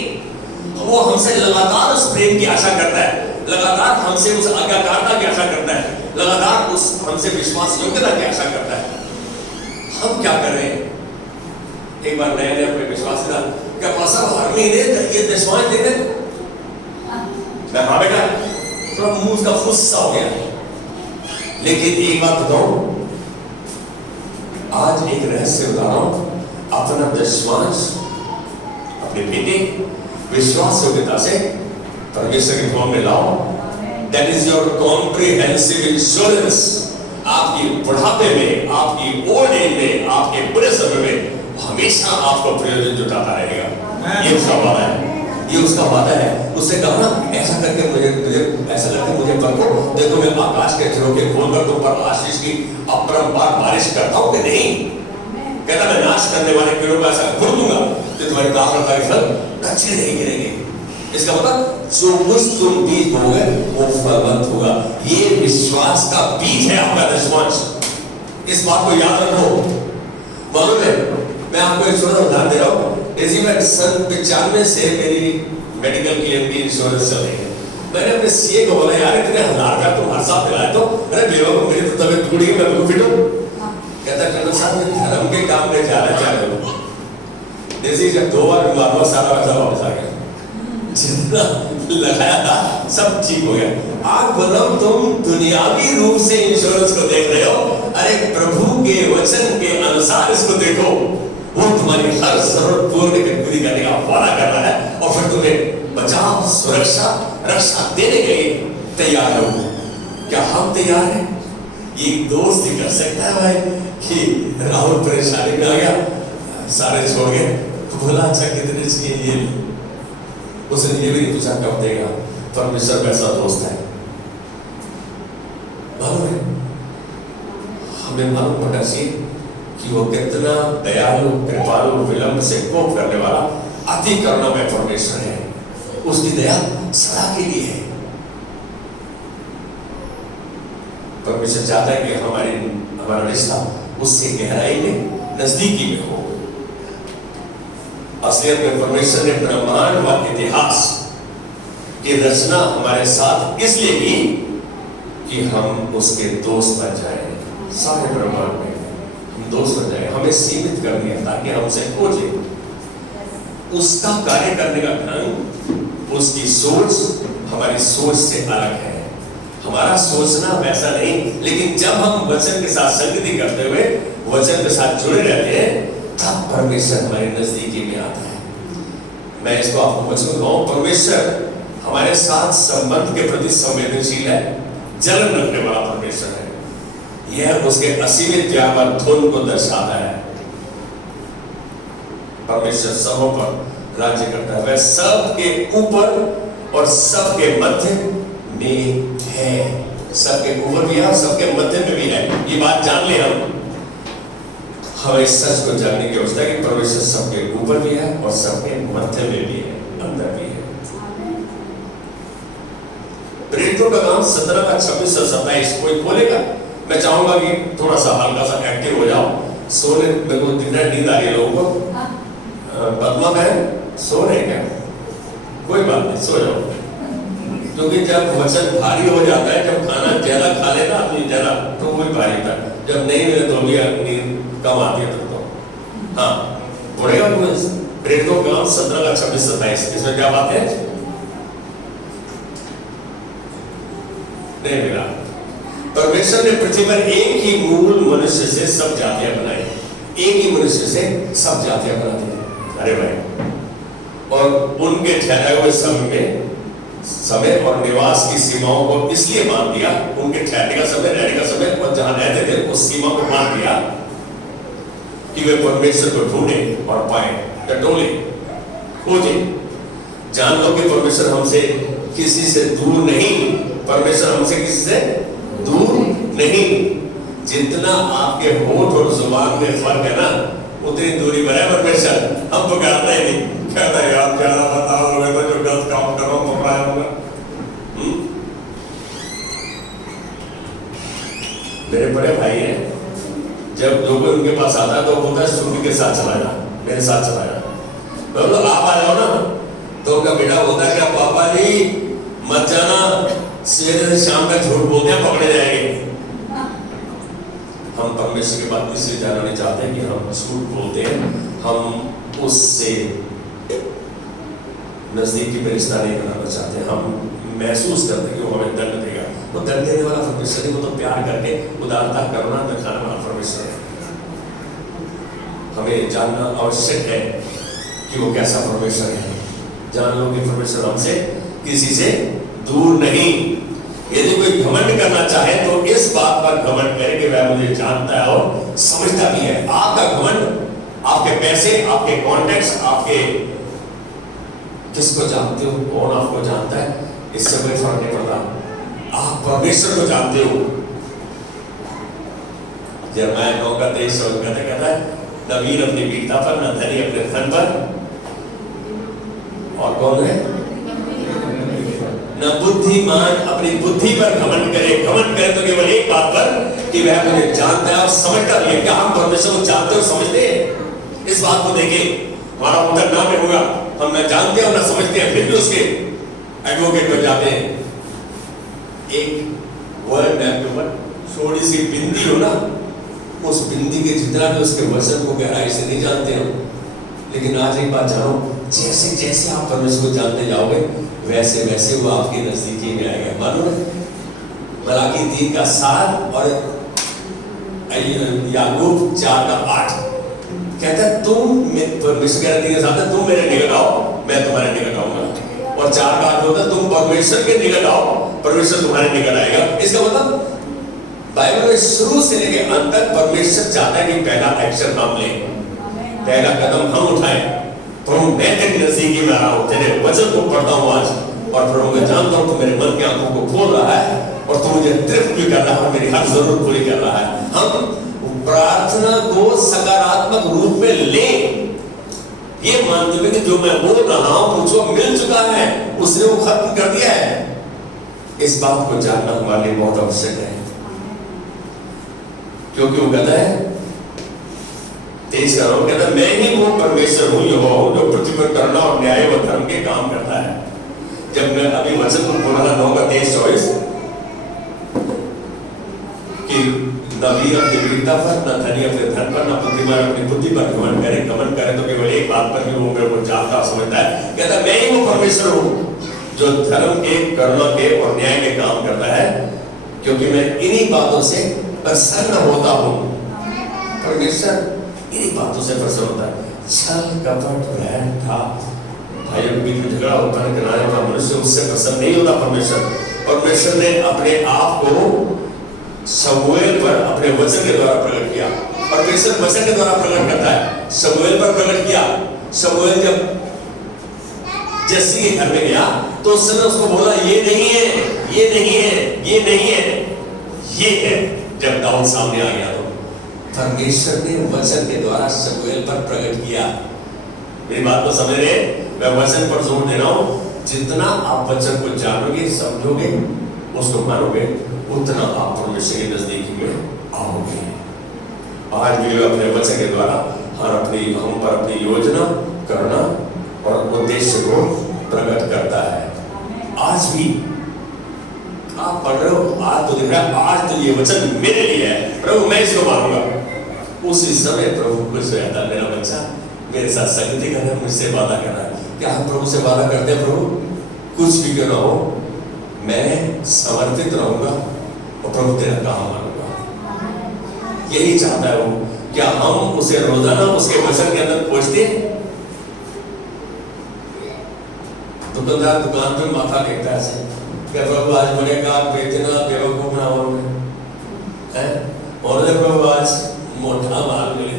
वो हमसे लगातार उस प्रेम की आशा करता है, लगातार हमसे उस आज्ञाकारिता की आशा करता है, लगातार उस हमसे विश्वास योग्यता की आशा करता है। हम क्या कर रहे हैं? एक बार नए अपने विश्वास था, क्या पासा हर महीने ये दशवांश दे दे? मैं हाँ बेटा, थोड़ा मुंह का फुस्सा हो गया। लेकिन एक बात बताऊं, आज एक रहस्य बता रहा हूं, अपना दशवांश अपने बेटे विश्वास योग्यता से परमेश्वर के फॉर्म में लाओ। That is your comprehensive insurance. आपकी बुढ़ापे में, आपकी ओल्ड एज में, आपके बुरे समय में हमेशा आपको प्रयोजन जुटाता रहेगा। ये उसका वादा है, ये उसका वादा है। उससे कहा ना, ऐसा करके मुझे ऐसा करके मुझे परखो, देखो मैं आकाश के झरोखे खोलकर तुम पर आशीष की अपरंपार बारिश करता हूं कि नहीं। कहता मैं नाश करने वाले कीड़ों को ऐसा घुर दूंगा कि तुम्हारी दाखलता के फल कच्चे नहीं गिरेंगे। इसका मतलब जो कुछ तुम बीज बोगे वो फलवंत होगा। ये विश्वास का बीज है आपका दशवांश। इस बात को याद रखो। मालूम है, मैं आपको एक छोटा उदाहरण दे रहा हूँ। जैसे मैं सन 95 से मेरी मेडिकल क्लेम की इंश्योरेंस चल रही है। मैंने अपने सीए को बोला, यार इतने हजार का तुम हर साल दिलाए तो, अरे बेवकूफ, मेरी तो तबीयत टूट गई, मैं बिल्कुल फिट हूँ। कहता कर्नल साहब मैं धर्म के काम में जाना चाह रहा हूँ। जैसे जब 2 बार बीमार हुआ, सारा पैसा वापस आ गया, जितना लगाया था सब ठीक हो गया। आप बोलो तुम दुनियावी रूप से इंश्योरेंस को देख रहे हो, अरे प्रभु के वचन के अनुसार इसको देखो। वो तुम्हारी हर जरूरत पूर्ण करने का वादा कर रहा है और फिर तुम्हें बचाव, सुरक्षा, रक्षा देने के लिए तैयार हो। क्या हम तैयार हैं? ये दोस्त ही कर सकता है भाई कि राहुल परेशानी में आ गया, सारे छोड़ गए, बोला अच्छा कितने चाहिए ये, उसने ये भी नहीं पूछा कब देगा। परमेश्वर वैसा दोस्त है। मालूम है, हमें मालूम पड़ना चाहिए कि वो कितना दयालु, कृपालु, विलंब से कोप करने वाला अति करुणामय परमेश्वर है। उसकी दया सदा के लिए है। परमेश्वर चाहता है कि हमारा रिश्ता उससे गहराई में, नजदीकी में हो। असलियत में परमेश्वर ने ब्रह्मांड व इतिहास की रचना हमारे साथ इसलिए की कि हम उसके दोस्त बन जाए। सारे ब्रह्मांड में हम दोस्त बन जाए, हमें सीमित कर दिया ताकि हमसे खोजे। उसका कार्य करने का ढंग, उसकी सोच हमारी सोच से अलग है। हमारा सोचना वैसा नहीं, लेकिन जब हम वचन के साथ संगति करते हुए वचन के साथ जुड़े रहते हैं, तब परमेश्वर हमारे नजदीकी में आता है। मैं इसको आपको वचन कहूं, परमेश्वर हमारे साथ संबंध के प्रति संवेदनशील है, जलन रखने वाला परमेश्वर है। यह उसके असीमित प्यार व धुन को दर्शाता है। परमेश्वर सबों पर राज्य करता है, वह सबके ऊपर और सबके मध्य में है। सबके ऊपर भी है, सबके मध्य में भी है। ये बात जान ले हम। हमें इस सच को जानने की आवश्यकता है कि परमेश्वर सबके ऊपर भी है और सबके मध्य में भी है, अंदर भी है। प्रेरितों का काम 17 का 26 से 27 कोई बोलेगा। मैं चाहूंगा कि थोड़ा सा हल्का सा एक्टिव हो जाओ। सोने मेरे को दिन रात नींद आ रही है लोगों को। पद्मा बहन सो रहे क्या? कोई बात नहीं, सो जाओ। क्योंकि जब वचन भारी हो जाता है, जब खाना ज्यादा खा लेना आदमी ज्यादा, तो वही भारी था। जब नहीं मिले तो भी नींद कम आती है। तो हाँ पढ़ेगा प्रेरितों का काम 17-26-27, इसमें क्या बात है? नहीं मिला। परमेश्वर ने पृथ्वी पर एक ही मूल मनुष्य से सब जातियां बनाई, एक ही मनुष्य से सब जातियां बना दी। अरे भाई, और उनके ठहराए हुए समय और निवास की सीमाओं को इसलिए मान दिया, उनके ठहरने का समय, रहने का समय और जहां रहते थे उस सीमा को मान दिया कि वे परमेश्वर को ढूंढे और पाए, टटोले, खोजे। जान लो कि परमेश्वर हमसे किसी से दूर नहीं, परमेश्वर हमसे किसी से दूर नहीं। जितना आपके होठ और जुबान में फर्क है ना, उतनी दूरी पर है परमेश्वर। हम तो कहते ही नहीं, कहता है यार क्या बताओ, मैं तो जो गलत काम कर रहा हूँ पकड़ाया होगा। मेरे बड़े भाई हैं, जब लोग उनके पास आता है तो बोलता है सुखी के साथ चला जा, मेरे साथ चला जा। तो आप आ जाओ ना, तो उनका बेटा बोलता है क्या पापा जी मत जाना, सवेरे से शाम तक झूठ बोलते हैं, पकड़े जाएंगे। हम परमेश्वर के बात इसलिए जाना नहीं चाहते कि हम झूठ बोलते हैं, हम उससे नजदीकी में रिश्ता नहीं बनाना चाहते। हम महसूस करते कि वो हमें दंड देगा, वो दंड देने वाला परमेश्वर नहीं, वो तो प्यार करके उदारता करुणा दिखाने वाला परमेश्वर है। हमें जानना आवश्यक है कि वो कैसा परमेश्वर है। जान लो कि परमेश्वर हमसे किसी से दूर नहीं। यदि कोई घमंड करना चाहे तो इस बात पर घमंड करे कि वह मुझे जानता है और समझता भी है। आपका घमंड आपके पैसे, आपके कॉन्टेक्ट, आपके किसको जानते हो, कौन आपको जानता है, इससे कोई फर्क नहीं पड़ता। आप परमेश्वर को जानते हो। यिर्मयाह 9:23 कहता है न वीर अपनी वीरता पर, न धनी अपने धन पर, और कौन है, न बुद्धिमान अपनी बुद्धि पर घमंड करे। घमंड करे तो केवल एक बात पर कि वह मुझे जानता है और समझता भी है। क्या हम परमेश्वर को जानते और समझते हैं? इस बात को देखें, हमारा उत्तर ना में होगा हम न जानते और न समझते हैं, फिर भी उसके एडवोकेट बन जाते हैं। एक वर्ड मैप के ऊपर थोड़ी सी बिंदी हो ना, उस बिंदी के जितना भी उसके वजन को गहराई से नहीं जानते हो। लेकिन आज एक बात जानो, जैसे जैसे आप परमेश्वर को जानते जाओगे वैसे वैसे वो आपकी नजदीकी में आएगा। मालूम है मलाकी 3:7 और याकूब 4:8 कहता है तुम परमेश्वर कह रहे हैं तुम मेरे निकट आओ, मैं तुम्हारे निकट आऊंगा। और 4:8 होता है तुम परमेश्वर के निकट आओ, परमेश्वर तुम्हारे निकट आएगा। इसका मतलब बाइबल में शुरू से लेकर अंत तक परमेश्वर चाहता है कि पहला एक्शन हम लें, पहला कदम हम उठाएं। प्रभु मैं तेरी नजदीकी में आ रहा हूं, तेरे वचन को पढ़ता हूं आज, और प्रभु मैं जानता हूं तू मेरे मन की आंखों को खोल रहा है और तू मुझे तृप्त भी कर रहा है और मेरी हर जरूरत पूरी कर रहा है। हम प्रार्थना को सकारात्मक रूप में लें, ये मानते हुए कि जो मैं बोल रहा हूं मुझको मिल चुका है, उसने वो खत्म कर दिया है। इस बात को जानना हमारे लिए बहुत आवश्यक है, क्योंकि वो कहता है 23 का रोग कहता है मैं ही वो परमेश्वर हूं, यहोवा हूं जो पृथ्वी पर करुणा और न्याय व धर्म के काम करता है। जब मैं अभी वचन को बोल रहा 9:23-24 कि न वीर अपनी वीरता पर, न धनी अपने धन पर, न बुद्धिमान अपनी बुद्धि पर घमंड करे। घमंड करे तो केवल एक बात पर भी वो मेरे को जानता समझता है। कहता मैं ही वो परमेश्वर हूं जो धर्म के, करुणा के और न्याय के काम करता है, क्योंकि मैं इन्हीं बातों से प्रसन्न होता हूं। परमेश्वर इन्हीं बातों से प्रसन्न होता है। छल कपट भय था भाइयों के बीच में झगड़ा उत्पन्न कराने वाला मनुष्य उससे प्रसन्न नहीं होता परमेश्वर। परमेश्वर ने अपने आप को शमूएल पर अपने वचन के द्वारा प्रकट किया। परमेश्वर वचन के द्वारा प्रकट करता है, शमूएल पर प्रकट किया। शमूएल जब जस्सी के घर में गया तो उसने उसको बोला ये नहीं है, ये नहीं है, ये नहीं है, ये है। जब दाऊद सामने आ गया तो परमेश्वर ने वचन के द्वारा शमूएल पर प्रकट किया। मेरी बात को समझ रहे? मैं वचन पर जोर दे रहा हूं। जितना आप वचन को जानोगे, समझोगे, उसको मानोगे, उतना आप परमेश्वर के नजदीकी में आओगे। आज भी अपने वचन के द्वारा हम पर अपनी योजना करना और उद्देश्य को प्रकट करता है। आज भी आप पढ़ रहे हो, आज तो दिख रहा है, आज तो ये वचन मेरे लिए है, प्रभु मैं इसको मानूंगा। उसी समय प्रभु को कहता, मेरा बच्चा मेरे साथ संगति करना, मुझसे वादा करना। क्या हम प्रभु से वादा करते हैं? प्रभु कुछ भी क्यों ना हो, मैं समर्पित रहूंगा और प्रभु तेरा काम मानूंगा। यही चाहता है वो। क्या हम उसे रोजाना उसके वचन के अंदर खोजते हैं? दुकानदार दुकान पे माथा टेकता है ऐसे, क्या प्रभु आज बनेगा, बेचना बेवकूफ ना हो है, और प्रभु आज मोटा माल मिले।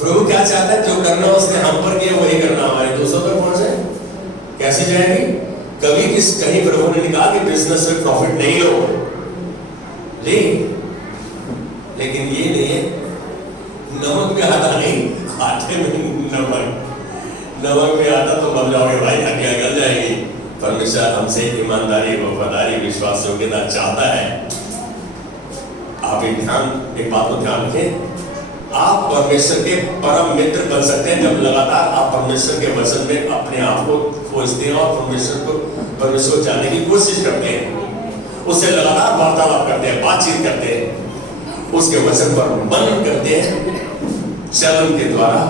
प्रभु क्या चाहता है? जो करना उसने हम पर किया वही करना हमारे दूसरों पर कौन से कैसे जाएगी? कहीं प्रभु ने कहा कि बिजनेस में प्रॉफिट नहीं लो, लेकिन ये नहीं है नमक में आटा नहीं, आटे में नमक में आटा तो बन जाओगे भाई, हड्डियां गल जाएगी। परमेश्वर हमसे ईमानदारी, वफादारी, विश्वास योग्यता चाहता है। आप एक बात को ध्यान रखें, आप परमेश्वर के परम मित्र बन सकते हैं जब लगातार आप परमेश्वर के वचन में अपने आप को खोजते हैं और परमेश्वर को जानने की कोशिश करते हैं, उससे लगातार वार्तालाप करते हैं, बातचीत करते हैं, उसके वचन पर मनन करते हैं, चलन के द्वारा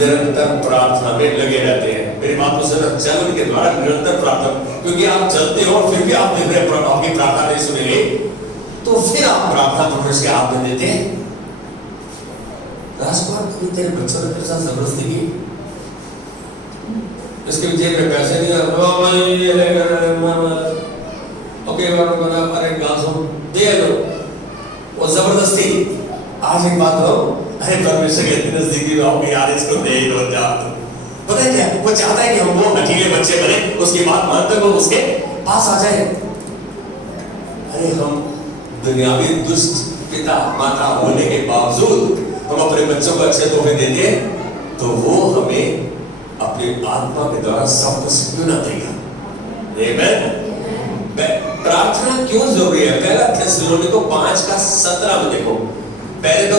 निरंतर प्रार्थना में लगे रहते हैं। मेरी बात को सुनो, चलन के द्वारा निरंतर प्रार्थना, क्योंकि आप चलते हो और फिर भी आप आपकी प्रार्थना नहीं सुनेंगे, तो फिर आप प्रार्थना परमेश्वर के हाथ में देते हैं। राजकुमार, कभी तेरे बच्चों ने तेरे साथ जबरदस्ती की? इसके जेब में पैसे नहीं अरे गाल सुन दे लो, वो जबरदस्ती। आज एक बात हो, अरे परमेश्वर के इतनी नजदीकी में आओगे यार, इसको दे दो जा। पता है क्या, वो चाहता है कि हम वो हठीले बच्चे बने, उसकी बात मानते हुए उसके पास आ जाए। अरे हम दुनियावी दुष्ट पिता माता होने के बावजूद हम अपने बच्चों को अच्छे तोहफे देते हैं, तो वो हमें अपनी आत्मा के द्वारा सब कुछ क्यों ना देगा? प्रार्थना क्यों जरूरी है? पहला थिस्सलुनीकियों 5:17 में देखो। पहले तो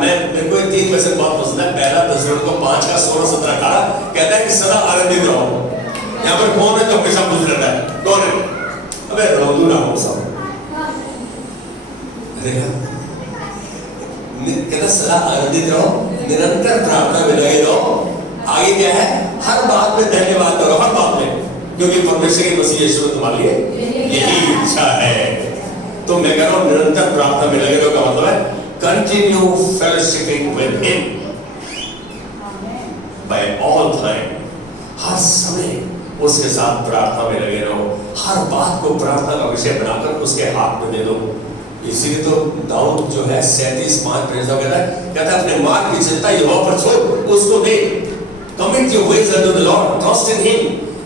मेरे को 3 वचन बहुत पसंद है। पहला थिस्सलुनीकियों 5:16-17 का कहता है कि सदा आनंदित रहो। यहाँ पर कौन है जो हमेशा खुश रहता है? कौन है? अबे रोदू ना हो सब। कहता सदा आनंदित रहो, निरंतर प्रार्थना में लगे रहो। आगे क्या है? हर बात में धन्यवाद करो, हर बात में, क्योंकि परमेश्वर के मसीह यीशु में तुम्हारे लिए यही इच्छा है। तो मैं कह रहा हूं निरंतर प्रार्थना में लगे रहो का मतलब है continue fellowshipping with him by all time. हर समय उसके साथ प्रार्थना में लगे रहो, हर बात को प्रार्थना का विषय बनाकर उसके हाथ में दे दो। इसीलिए तो दाऊद जो है 37:5 कहता है अपने मार्ग की चिंता यहोवा पर छोड़, उसको दे। Commit your ways unto the Lord, trust in him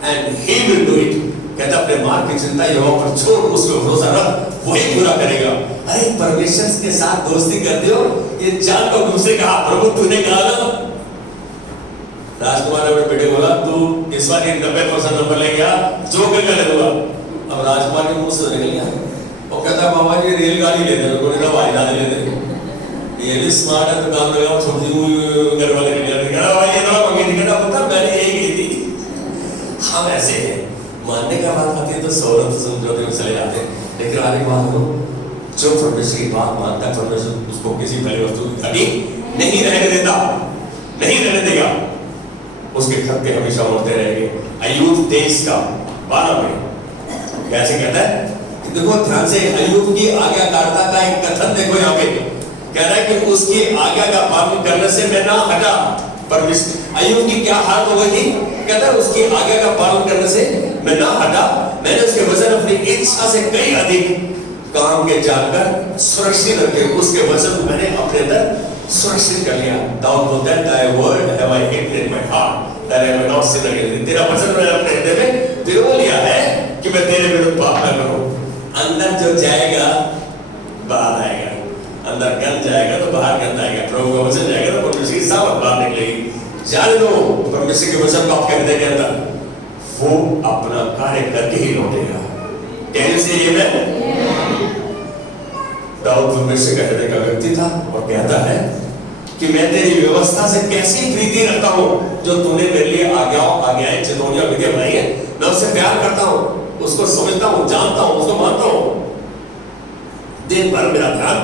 and he will do it. कहता अपने मार्ग की चिंता यहोवा पर छोड़, उसको भरोसा रख, वही पूरा करेगा। अरे परमेश्वर के साथ दोस्ती करते हो, ये जान को दूसरे कहा प्रभु तूने कहा ना, राजकुमार ने अपने बेटे को बोला तू इस बार 90% नंबर ले गया, जो कर ले लूंगा। अब राजकुमार के मुंह से निकल गया और कहता बाबा जी रेलगाड़ी ले दे, कोई हवाई जहाज ले दे। ये भी स्मार्ट है तो काम लगा, छोटी घर वाले भाई ये तो मम्मी नहीं कहता पता मैंने यही की थी। हम ऐसे हैं, मानने का बात आती है तो सौरभ समझौते में चले जाते हैं, लेकिन आगे बात हो जो परमेश्वर की बात मानता है, परमेश्वर उसको किसी पहली वस्तु की घटी नहीं रहने देता, नहीं रहने देगा, उसके घर पे हमेशा उड़ते रहेंगे। अय्यूब 23 का 12 में कैसे कहता है? देखो ध्यान से, अय्यूब की आज्ञाकारिता का एक कथन देखो यहाँ पे, कह रहा है कि उसकी आज्ञा का पालन करने से मैं ना हटा। परमेश्वर अय्यूब की क्या हालत हो गई थी? कहता है उसकी आज्ञा का पालन करने से मैं ना हटा, मैंने उसके वचन अपनी इच्छा से कई अधिक काम के जानकर सुरक्षित रखे, उसके वचन को मैंने अपने अंदर सुरक्षित कर लिया। दाऊद बोलता है thy word have I hidden in my heart that I may not sin against thee। तेरा वचन मैंने अपने हृदय में पिरो लिया है कि मैं तेरे विरुद्ध पाप न करूं। अंदर जो जाएगा बाहर आएगा, अंदर गंद जाएगा तो बाहर गंद आएगा, प्रभु का वचन जाएगा तो परमेश्वर की सामत बाहर निकलेगी। जान लो परमेश्वर के वचन को आपके हृदय के अंदर, वो अपना कार्य करके ही लौटेगा। कहने से ये मैं दाऊद परमेश्वर का हृदय का व्यक्ति था और कहता है कि मैं तेरी व्यवस्था से कैसी प्रीति रखता हूं, जो तूने मेरे लिए आज्ञाएं चितौनियां विधियां बनाई है, मैं उससे प्यार करता हूं, उसको समझता हूं, जानता हूं, उसको मानता हूं। दिन भर मेरा ध्यान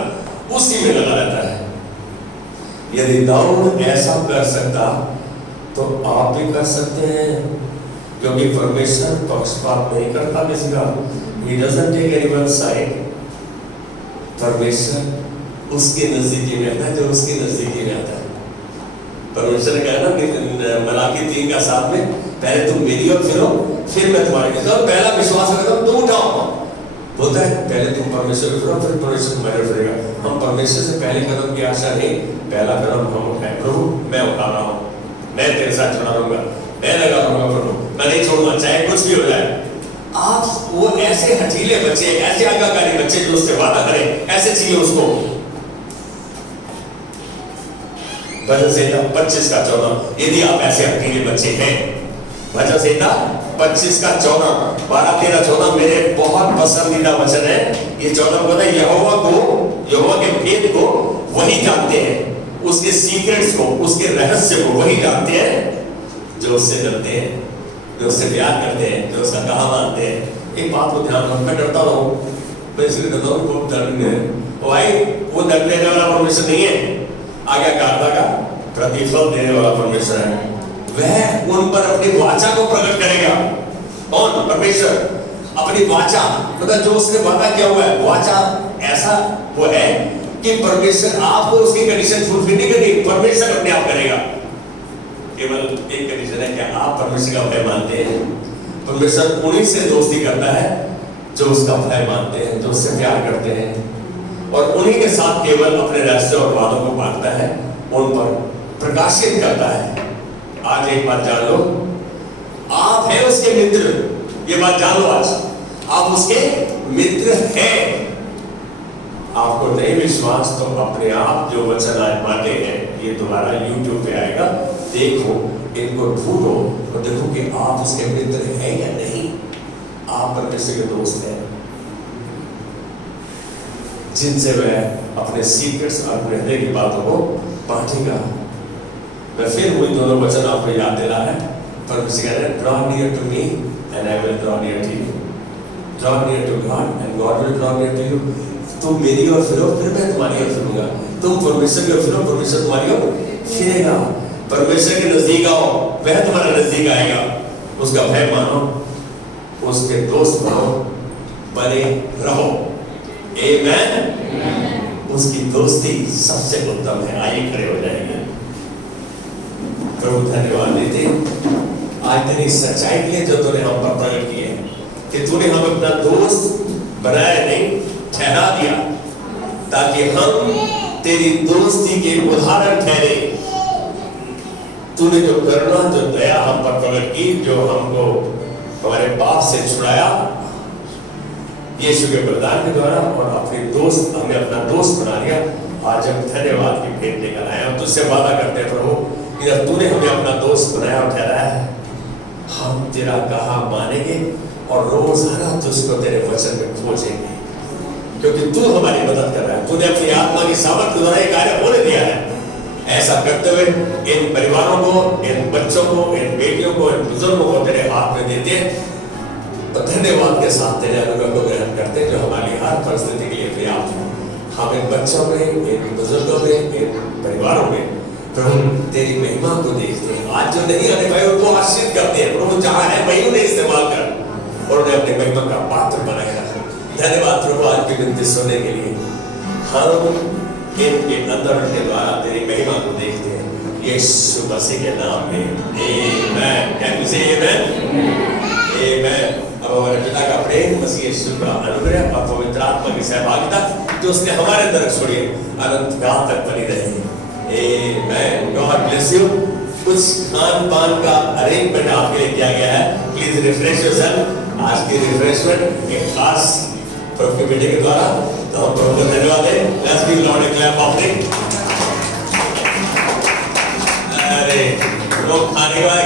उसी में लगा रहता है। यदि दाऊद ऐसा कर सकता तो आप भी कर सकते हैं, क्योंकि परमेश्वर पक्षपात नहीं करता किसी का। He doesn't take anyone's side। परमेश्वर उसके नजदीकी में आता है जो उसके नजदीकी में आता है। परमेश्वर ने कहा ना मलाकी 3:7 में, पहले तुम मेरी ओर फिरो फिर मैं तुम्हारी ओर। पहला विश्वास करो तुम उठाओ, होता है पहले तुम परमेश्वर की फिरो फिर परमेश्वर तुम्हारे ओर फिरेगा। हम परमेश्वर से पहले कदम की आशा नहीं, पहला कदम हम उठाए। प्रभु मैं उठा रहा हूँ, मैं तेरे साथ चढ़ा रहूंगा, मैं लगा रहूंगा प्रभु, मैं नहीं छोड़ूंगा चाहे कुछ भी हो जाए। आप वो ऐसे हठीले बच्चे, ऐसे आज्ञाकारी बच्चे जो उससे वादा करें, ऐसे चाहिए उसको। भजन संहिता 25:14, यदि आप ऐसे हठीले बच्चे हैं, भजन संहिता 25:14, 12, 13, 14 मेरे बहुत पसंदीदा वचन है। ये 14 को ना यहोवा के भेद को वही जानते हैं, उसके सीक्रेट्स को, उसके रहस्य को वही जानते हैं जो उससे डरते हैं, जो उससे प्यार करते हैं, जो उसका कहा मानते हैं। एक बात को ध्यान रखो, मैं डरता हूँ, मैं इसलिए डरता हूँ बहुत डर नहीं है। वो भाई वो डर लेने वाला परमेश्वर नहीं है, आज्ञाकारिता का प्रतिफल देने वाला परमेश्वर है। वह उन पर अपनी वाचा को प्रकट करेगा। कौन? परमेश्वर। अपनी वाचा मतलब जो उसने वादा किया हुआ है, वाचा ऐसा वो है कि परमेश्वर आपको उसकी कंडीशन फुलफिल नहीं करनी, परमेश्वर अपने आप करेगा। केवल एक कंडीशन है कि आप परमेश्वर का भय मानते हैं। परमेश्वर उन्हीं से दोस्ती करता है जो उसका भय मानते हैं, जो उससे प्यार करते हैं, और उन्हीं के साथ केवल अपने रहस्य और वादों को बांटता है, उन पर प्रकाशित करता है। आज एक बात जान लो, आप हैं उसके मित्र। ये बात जान लो, आज आप उसके मित्र हैं। आपको नहीं विश्वास तो अपने आप जो वचन आज बांटे हैं, ये दोबारा YouTube पे आएगा, देखो, इनको ढूंढो और देखो कि आप उसके मित्र हैं या नहीं। आप परमेश्वर के दोस्त हैं जिनसे वह अपने सीक्रेट्स, अपने हृदय की बातों को बांटेगा। मैं फिर वही दोनों वचन आपको याद दिला है। परमेश्वर कह रहे हैं, draw near to me and I will draw near to you. Draw near to God and God will draw near to you. तुम मेरी ओर फिरो फिर मैं तुम्हारी ओर फिरूंगा। तुम परमेश्वर की ओर फिरो, परमेश्वर तुम्हारी ओर फिरेगा। परमेश्वर के नजदीक आओ, वह तुम्हारे नजदीक आएगा। उसका भय मानो, उसके दोस्त बनो, बने रहो। आमेन। उसकी दोस्ती सबसे उत्तम है। आइए खड़े हो जाएंगे। प्रभु धन्यवाद देते आज तेरी सच्चाई के लिए जो तूने हम पर प्रकट किए, कि तूने हम अपना दोस्त बनाया नहीं, ठहरा दिया, ताकि हम तेरी दोस्ती के उदाहरण ठहरे। तूने जो करुणा, जो दया हम पर प्रकट की, जो हमको हमारे पाप से छुड़ाया यीशु के बलिदान के द्वारा, और अपने दोस्त, हमें अपना दोस्त बना लिया। आज हम धन्यवाद की भेंट लेकर आए। हम तुझसे वादा करते हैं प्रभु कि जब तूने हमें अपना दोस्त बनाया और ठहराया है, हम तेरा कहा मानेंगे और रोजाना तुझको तेरे वचन में खोजेंगे, क्योंकि तू हमारी मदद कर रहा है। तूने अपनी आत्मा की सामर्थ्य द्वारा ये कार्य होने दिया है। ऐसा करते हुए इन परिवारों को, इन बच्चों को, इन बेटियों को, इन बुजुर्गों को तेरे हाथ में देते हैं, तो धन्यवाद के साथ तेरे अनुग्रह को ग्रहण करते हैं, जो हमारी हर परिस्थिति के लिए पर्याप्त है। हम इन बच्चों में, इन बुजुर्गों में, इन परिवारों में प्रभु तेरी महिमा को देखते हैं। आज जो नहीं आने पाए उनको आश्रित करते हैं प्रभु, जहाँ है वही उन्हें इस्तेमाल कर और उन्हें अपने महिमा का पात्र बनाएगा। धन्यवाद प्रभु आज की विनती सुनने के लिए। हम इनके अंदर के द्वारा तेरी महिमा को देखते हैं, यीशु मसीह के नाम में। आमेन। कैन यू से आमेन? आमेन। अब हमारे पिता का प्रेम, मसीह यीशु का अनुग्रह और पवित्र आत्मा की सहभागिता जो उसने हमारे अंदर छोड़ी है, अनंत काल तक बनी रहेगी। आमेन। God bless you. कुछ खान पान का अरेंजमेंट आपके लिए किया गया है। Please refresh yourself. आज की रिफ्रेशमेंट एक खास प्रभु के बेटे के द्वारा, तो हम प्रभु को धन्यवाद दें। Let's give Lord a clap offering. अरे लोग खाने का